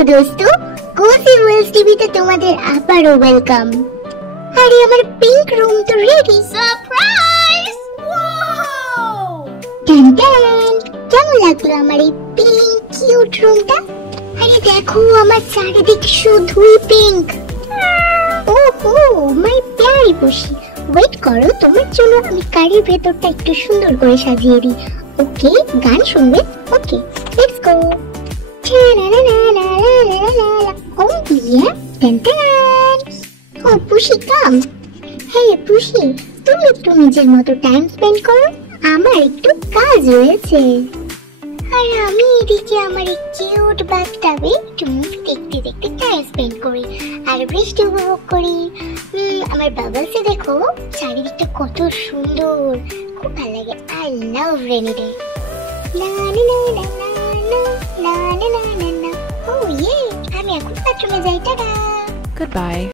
Hello দোস্ত, cosy Wales টিভিতে তোমাদের আবারও ওয়েলকাম। আরে আমার পিঙ্ক রুম তো রেডি। সারপ্রাইজ! ওয়াও! টান টান! কেমন লাগলো আমার এই পিঙ্ক কিউট রুমটা? আরে দেখো আমার চারিদিক শুধুই পিঙ্ক। ওহো মাই প্যারি পুষি, ওয়েট করো, তোমার জন্য আমি গাড়ির ভেতরটা একটু সুন্দর করে সাজিয়ে দিই। ওকে, গান শুনবে? Okay, let's go. Oh yeah, tan tan. Oh পুষি কাম। হ্যাঁ পুষি, তুমি একটু নিজের মতো টাইম স্পেন্ড করো, আমার একটু কাজ রয়েছে। আর আমি এদিকে আমার এই কিউট বাথটাবে একটু মুভি দেখতে দেখতে টাইম স্পেন্ড করি আর বৃষ্টি উপভোগ করি। আমার বাবলসে দেখো চারিদিকটা কত সুন্দর, খুব ভালো লাগে। I love rainy day. না না না না না না না না না না। Oh yeah, আমি এখন বাথরুমে যাই। টাটা। Goodbye.